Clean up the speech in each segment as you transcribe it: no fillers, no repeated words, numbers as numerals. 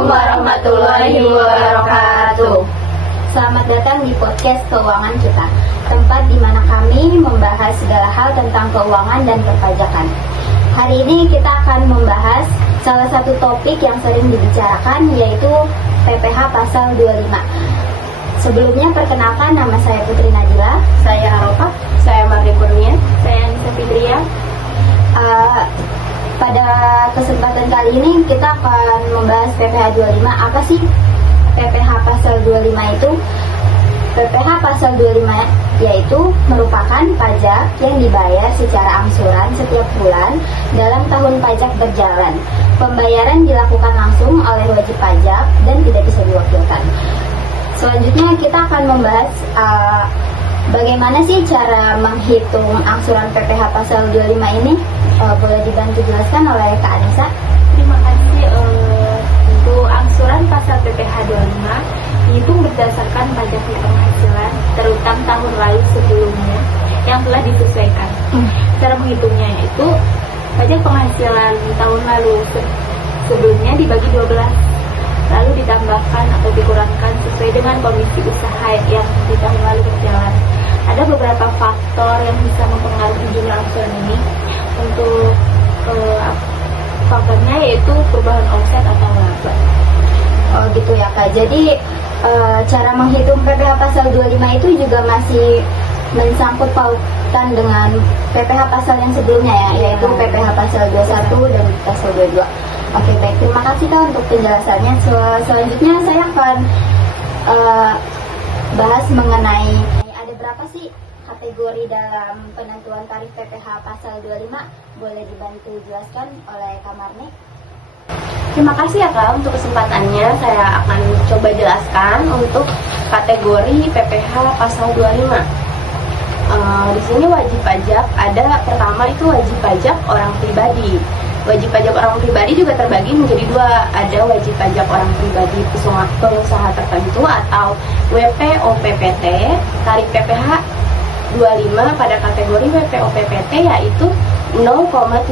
Assalamualaikum warahmatullahi wabarakatuh. Selamat datang di podcast Keuangan Kita, tempat di mana kami membahas segala hal tentang keuangan dan perpajakan. Hari ini kita akan membahas salah satu topik yang sering dibicarakan, yaitu PPh Pasal 25. Sebelumnya perkenalkan, nama saya Putri Najila. Saya Arafah, saya Marni Kurnia, saya Anissa Fitria. Pada kesempatan kali ini kita akan membahas PPh 25. Apa sih PPh Pasal 25 itu? PPh Pasal 25 yaitu merupakan pajak yang dibayar secara angsuran setiap bulan dalam tahun pajak berjalan. Pembayaran dilakukan langsung oleh wajib pajak dan tidak bisa diwakilkan. Selanjutnya kita akan membahas bagaimana sih cara menghitung angsuran PPh Pasal 25 ini. Boleh dibantu jelaskan oleh Kak Anissa? Terima kasih. Untuk angsuran pasal PPh 25 dihitung berdasarkan pajak penghasilan terutama tahun lalu sebelumnya yang telah disesuaikan. Cara menghitungnya yaitu pajak penghasilan tahun lalu sebelumnya dibagi 12, lalu ditambahkan atau dikurangkan sesuai dengan kondisi usaha yang di tahun lalu berjalan. Ada beberapa faktor yang bisa mempengaruhi jumlah angsuran ini. Untuk faktornya yaitu perubahan omset atau laba. Oh gitu ya Kak. Jadi cara menghitung PPh Pasal 25 itu juga masih mensangkut pautan dengan PPh Pasal yang sebelumnya ya, yaitu PPh Pasal 21 dan Pasal 22. Oke baik, terima kasih Kak untuk penjelasannya. Selanjutnya saya akan bahas mengenai ada berapa sih kategori dalam penentuan tarif PPh Pasal 25. Boleh dibantu jelaskan oleh Kak Marni? Terima kasih ya Kak untuk kesempatannya. Saya akan coba jelaskan untuk kategori PPh Pasal 25. Di sini wajib pajak ada, pertama itu wajib pajak orang pribadi. Wajib pajak orang pribadi juga terbagi menjadi dua. Ada wajib pajak orang pribadi pengusaha tertentu atau WPOPPT. Tarif PPh 25 pada kategori WPOPPT yaitu 0,75%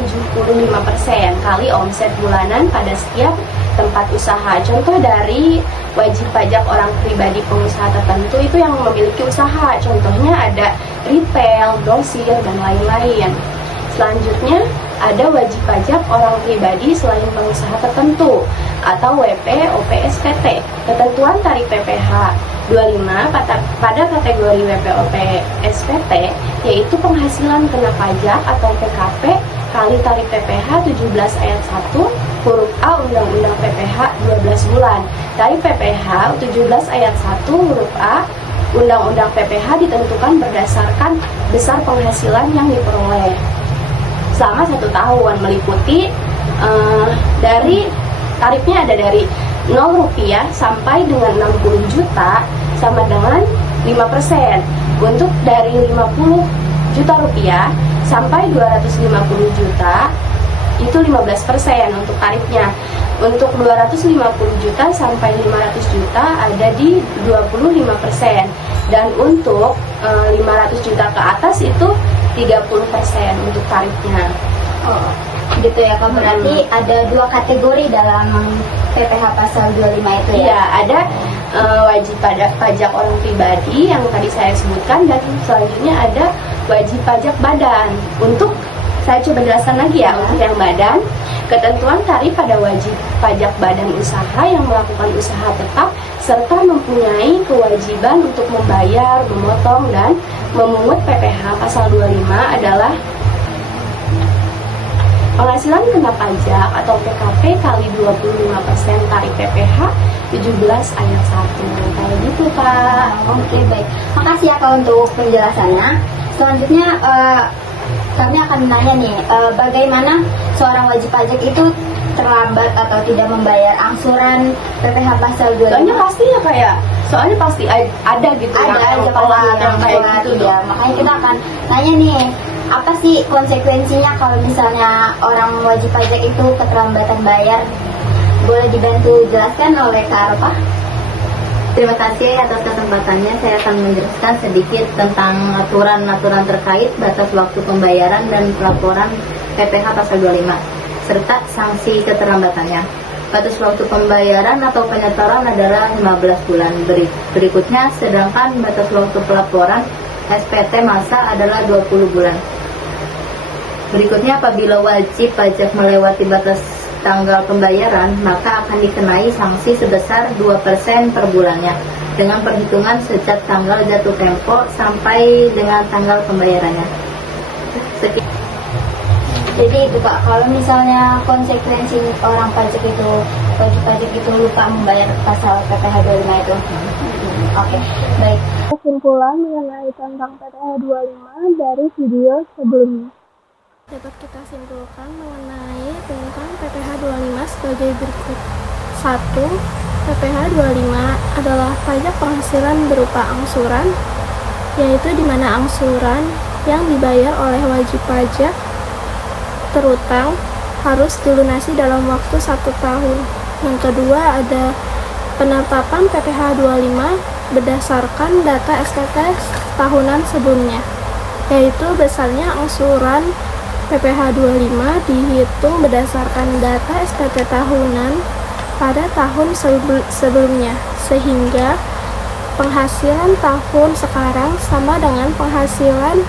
kali omset bulanan pada setiap tempat usaha. Contoh dari wajib pajak orang pribadi pengusaha tertentu itu yang memiliki usaha. Contohnya ada retail, grosir, dan lain-lain. Selanjutnya ada wajib pajak orang pribadi selain pengusaha tertentu atau WPOPSPT. Ketentuan tarif PPh 25 pada kategori WPOPSPT yaitu penghasilan kena pajak atau PKP kali tarif PPh 17 ayat 1 huruf A Undang-Undang PPh 12 bulan. Tarif PPh 17 ayat 1 huruf A Undang-Undang PPh ditentukan berdasarkan besar penghasilan yang diperoleh selama 1 tahun, meliputi dari tarifnya ada dari 0 rupiah sampai dengan 60 juta sama dengan 5%. Untuk dari 50 juta rupiah sampai 250 juta itu 15% untuk tarifnya. Untuk 250 juta sampai 500 juta ada di 25%. Dan untuk 500 juta ke atas itu 30% untuk tarifnya. Oh, gitu ya Kak. Berarti ada dua kategori dalam PPh Pasal 25 itu ya? Iya, ada wajib pajak orang pribadi yang tadi saya sebutkan, dan selanjutnya ada wajib pajak badan. Untuk saya coba jelaskan lagi ya, untuk yang badan, ketentuan tarif pada wajib pajak badan usaha yang melakukan usaha tetap serta mempunyai kewajiban untuk membayar, memotong, dan memungut PPh Pasal 25 adalah penghasilan kena pajak atau PKP kali 25% tarif PPh 17 ayat 1. Kayak gitu Pak. Oke baik, makasih ya Kak untuk penjelasannya. Selanjutnya kami akan menanya nih, bagaimana seorang wajib pajak itu terlambat atau tidak membayar angsuran PPh Pasal 25? Soalnya pasti ya Kak ya, soalnya pasti ada gitu yang telat yang kayak gitu ya. Makanya kita akan nanya nih, apa sih konsekuensinya kalau misalnya orang wajib pajak itu keterlambatan bayar? Boleh dibantu jelaskan oleh Kak Arafah? Terima kasih atas kesempatannya. Saya akan menjelaskan sedikit tentang aturan-aturan terkait batas waktu pembayaran dan pelaporan PPh Pasal 25 serta sanksi keterlambatannya. Batas waktu pembayaran atau penyetoran adalah 15 bulan. Berikutnya, sedangkan batas waktu pelaporan SPT masa adalah 20 bulan. Berikutnya, apabila wajib pajak melewati batas tanggal pembayaran, maka akan dikenai sanksi sebesar 2% per bulannya dengan perhitungan sejak tanggal jatuh tempo sampai dengan tanggal pembayarannya. Jadi itu Kak, kalau misalnya konsekuensi orang pajak itu, wajib pajak itu lupa membayar pasal PPh 25 itu. Oke, baik. Kesimpulan mengenai tentang PPh 25 dari video sebelumnya. Dapat kita simpulkan mengenai tentang PPh 25 sebagai berikut. 1. PPh 25 adalah pajak penghasilan berupa angsuran, yaitu di mana angsuran yang dibayar oleh wajib pajak terutang harus dilunasi dalam waktu 1 tahun. Yang kedua ada penetapan PPh 25 berdasarkan data SPT tahunan sebelumnya, yaitu besarnya angsuran PPh 25 dihitung berdasarkan data SPT tahunan pada tahun sebelumnya, sehingga penghasilan tahun sekarang sama dengan penghasilan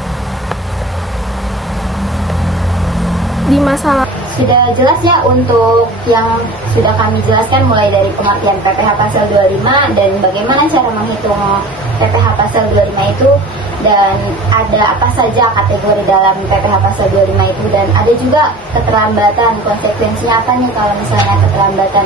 di masa lalu. Sudah jelas ya untuk yang sudah kami jelaskan mulai dari pengertian PPh pasal 25 dan bagaimana cara menghitung PPh pasal 25 itu, dan ada apa saja kategori dalam PPh pasal 25 itu, dan ada juga keterlambatan, konsekuensinya apa nih kalau misalnya keterlambatan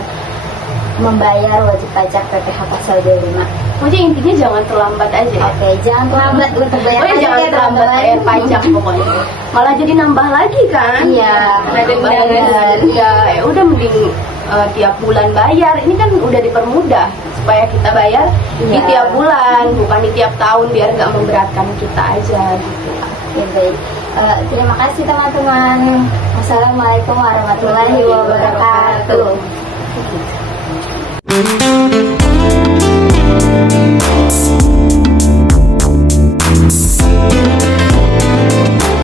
membayar wajib pajak PPh pasal 25. Pokoknya intinya jangan terlambat aja ya. Oke, jangan terlambat untuk bayar Pokoknya pajak jangan ya, terlambat teman-teman. bayar pajak pokoknya. Malah jadi nambah lagi kan? Iya, Ada denda. Ya udah mending tiap bulan bayar. Ini kan udah dipermudah supaya kita bayar di Iya. tiap bulan, bukan di tiap tahun, biar nggak memberatkan kita aja gitu. Oke, baik. Terima kasih teman-teman. Assalamualaikum warahmatullahi wabarakatuh.